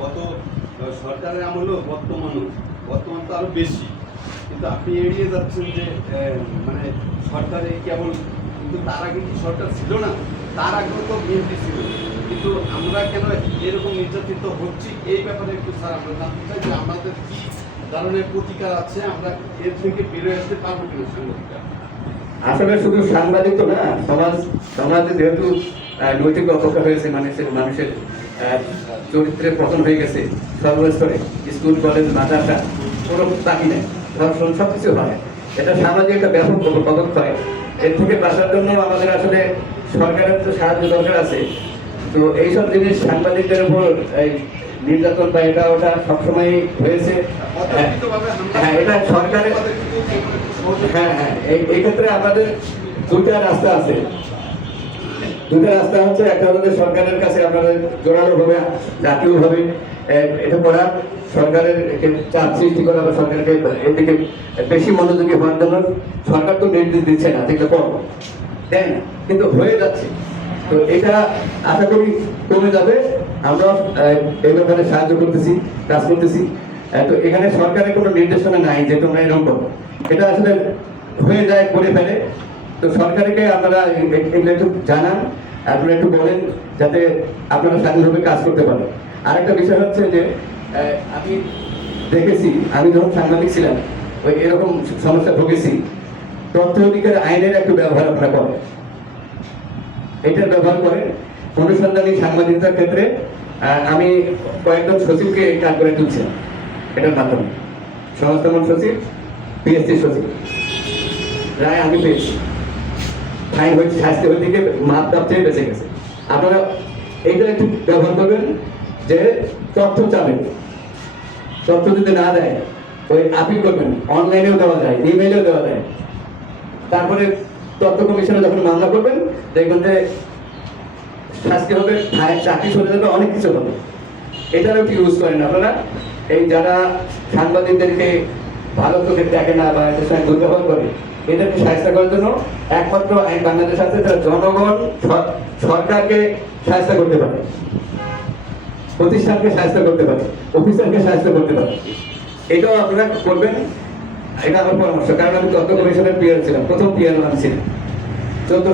গত সরকারের আমলেও বর্তমান তো আরো বেশি, কিন্তু আপনি এড়িয়ে যাচ্ছেন যে মানে সরকারে কেবল, কিন্তু তার আগে কি সরকার ছিল না? তার আগেও তো বিএনপি ছিল, কিন্তু আমরা কেন এরকম নির্যাতিত হচ্ছি এই ব্যাপারে একটু স্যার আমরা জানতে চাই যে আমাদের কি ধরনের প্রতিকার আছে, আমরা এর থেকে বেরোয় আসতে পারবো কিনা সাংবাদিকরা? আসলে শুধু সাংবাদিক তো না, সমাজে যেহেতু নৈতিক অবক্ষয় হয়েছে, মানুষের চরিত্রের পতন হয়ে গেছে সর্বস্তরে, স্কুল কলেজ মাদ্রাসা কোনো বাকি নেই, ধর্ষণ সবকিছু হয়, এটা সামাজিক একটা ব্যাপক অবক্ষয়। এর থেকে বাঁচার জন্য আমাদের আসলে সরকারের তো সাহায্য দরকার আছে। তো এইসব জিনিস সাংবাদিকদের উপর এই নির্যাতন বা এটা ওটা সবসময় হয়েছে। হ্যাঁ, এটা সরকারের, হ্যাঁ হ্যাঁ, এই ক্ষেত্রে আমাদের দুটা রাস্তা আছে। দুটা রাস্তা হচ্ছে, একটা হচ্ছে সরকারের কাছে আপনাদের জোরালো ভাবে জাতীয় ভাবে এটা করা, সরকারের চাপ সৃষ্টি করা বা সরকারকে এদিকে বেশি মনোযোগী হওয়ার জন্য। সরকার তো নির্দেশ দিচ্ছে না যেটা করো, তাই না? কিন্তু হয়ে যাচ্ছে। তো এটা আশা করি কমে যাবে। আমরা এই ব্যাপারে সাহায্য করতেছি, কাজ করতেছি। তো এখানে সরকারের কোনো নির্দেশনা নাই যে তোমরা এরকম করো, এটা আসলে হয়ে যায়, করে ফেলে। তো সরকারকে আপনারা এগুলো একটু জানান, আপনারা একটু বলেন যাতে আপনারা স্বাধীনভাবে কাজ করতে পারেন। আরেকটা বিষয় হচ্ছে যে আমি দেখেছি, আমি যখন সাংবাদিক ছিলাম ওই এরকম সমস্যা ভুগেছি। তথ্য অধিকার আইনের একটু ব্যবহার আপনারা করেন, এটার ব্যবহার করেন অনুসন্ধানী সাংবাদিকতার ক্ষেত্রে। আমি কয়েকজন সচিবকে কাজ করে তুলছিলাম এটার মাধ্যমে, সংস্থাপন সচিব, পিএসসি সচিব, রায় আমি পেয়েছি, ফাইন হয়েছে, শাস্তি হয়ে থেকে মাপদাপ চেয়ে বেঁচে গেছে। আপনারা এইটা একটু ব্যবহার করবেন যে তথ্য চাবেন, তথ্য যদি না দেয় ওই আপিল করবেন, অনলাইনেও দেওয়া যায়, ইমেইলেও দেওয়া যায়। তারপরে তথ্য কমিশনে যখন মামলা করবেন দেখবেন যে শাস্তি হবে, চাকরি চলে যাবে, অনেক কিছু হবে। এটারও কি ইউজ করেন আপনারা? এই যারা সাংবাদিকদেরকে ভালো চোখে দেখে না বা এদের সঙ্গে দুর্ব্যবহার করে, এদেরকে সাহায্য করার জন্য একমাত্র আইন বাংলাদেশ আছে, যারা জনগণ সরকারকে সাহায্য করতে পারে, প্রতিষ্ঠানকে সাহায্য করতে পারে, অফিসারকে সাহায্য করতে পারে। এটাও আপনারা করবেন, এটা আমার পরামর্শ। কারণ আমি তথ্য কমিশনের পিআর ছিলাম, প্রথম পিআর আমি ছিলাম 14